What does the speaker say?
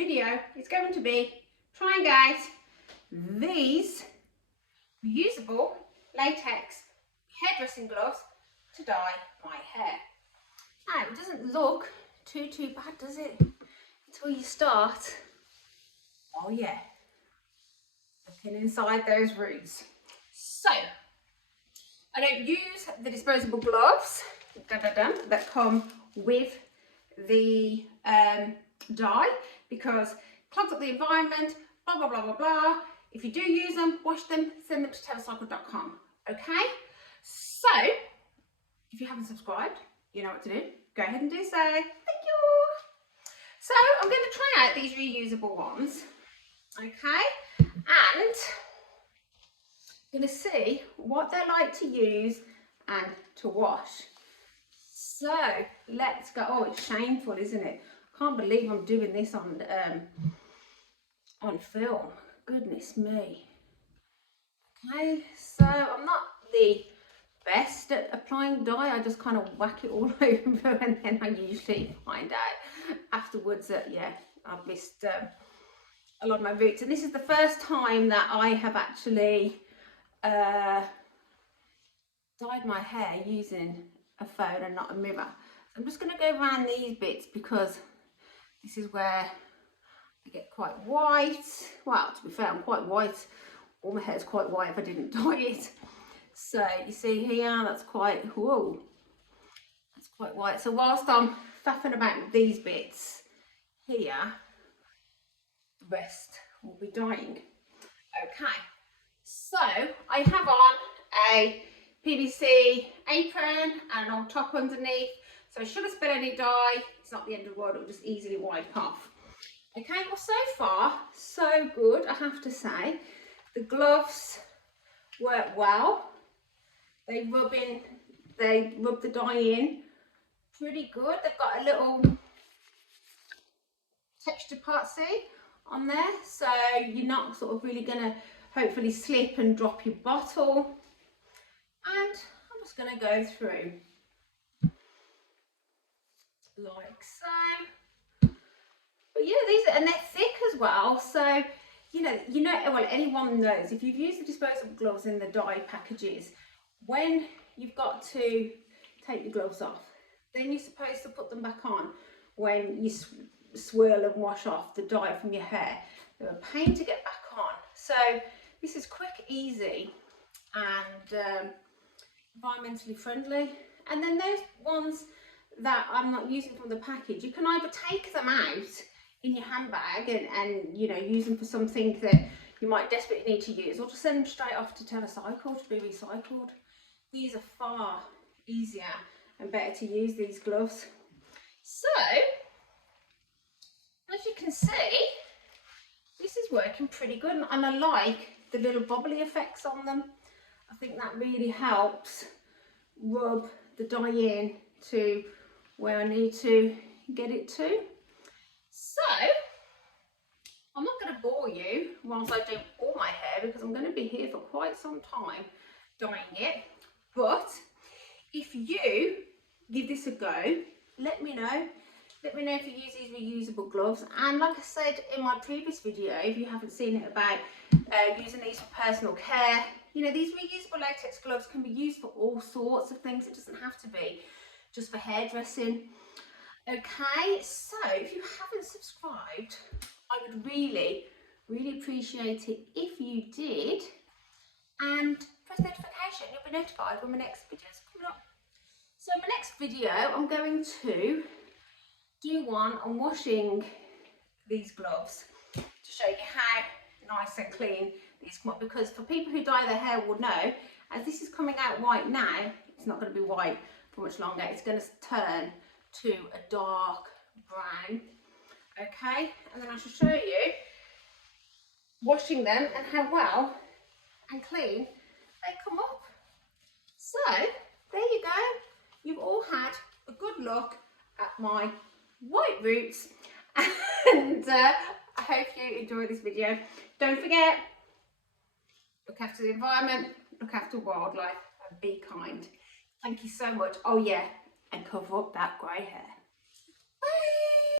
video is going to be trying out these reusable latex hairdressing gloves to dye my hair. Now, it doesn't look too bad, does it? Until you start. Oh yeah, looking inside those roots. So, I don't use the disposable gloves that come with the dye because it clogs up the environment, blah blah blah blah blah. If you do use them, wash them, send them to telecycle.com. Okay? So, if you haven't subscribed, you know what to do. Go ahead and do so. Thank you. So, I'm going to try out these reusable ones. Okay? And I'm going to see what they're like to use and to wash. So, let's go. Oh, it's shameful, isn't it? I can't believe I'm doing this on film. Goodness me. Okay, so I'm not the best at applying dye. I just kind of whack it all over and then I usually find out afterwards that, yeah, I've missed a lot of my roots. And this is the first time that I have actually dyed my hair using a phone and not a mirror. So I'm just going to go around these bits because this is where I get quite white. Well, to be fair, I'm quite white. All my hair is quite white if I didn't dye it. So you see here, that's quite, whoa, that's quite white. So whilst I'm faffing about with these bits here, the rest will be dyeing. Okay, so I have on a PVC apron and on top underneath. So should I spill any dye, it's not the end of the world, it'll just easily wipe off. Okay, well so far, so good, I have to say. The gloves work well. They rub the dye in pretty good. They've got a little texture part, see, on there. So you're not sort of really gonna hopefully slip and drop your bottle. And I'm just gonna go through like so. But yeah, these are, and they're thick as well. So you know, well, anyone knows if you've used the disposable gloves in the dye packages, when you've got to take your gloves off, then you're supposed to put them back on when you swirl and wash off the dye from your hair. They're a pain to get back on. So this is quick, easy, and environmentally friendly. And then those ones that I'm not using from the package, you can either take them out in your handbag and you know, use them for something that you might desperately need to use, or just send them straight off to telecycle to be recycled. These are far easier and better to use, these gloves. So as you can see, this is working pretty good, and I like the little bubbly effects on them. I think that really helps rub the dye in to where I need to get it to. So, I'm not going to bore you whilst I do all my hair because I'm going to be here for quite some time dyeing it. But if you give this a go, let me know. Let me know if you use these reusable gloves. And like I said in my previous video, if you haven't seen it, about using these for personal care, you know, these reusable latex gloves can be used for all sorts of things. It doesn't have to be just for hairdressing. Okay, so if you haven't subscribed, I would really appreciate it if you did, and press notification. You'll be notified when my next video is coming up. So my next video, I'm going to do one on washing these gloves to show you how nice and clean these come up, because for people who dye their hair will know, as this is coming out white now, it's not going to be white for much longer. It's going to turn to a dark brown. Okay, and then I shall show you washing them and how well and clean they come up. So there you go, you've all had a good look at my white roots, and I hope you enjoyed this video. Don't forget, look after the environment, look after wildlife, and be kind. Thank you so much. Oh yeah, and cover up that grey hair.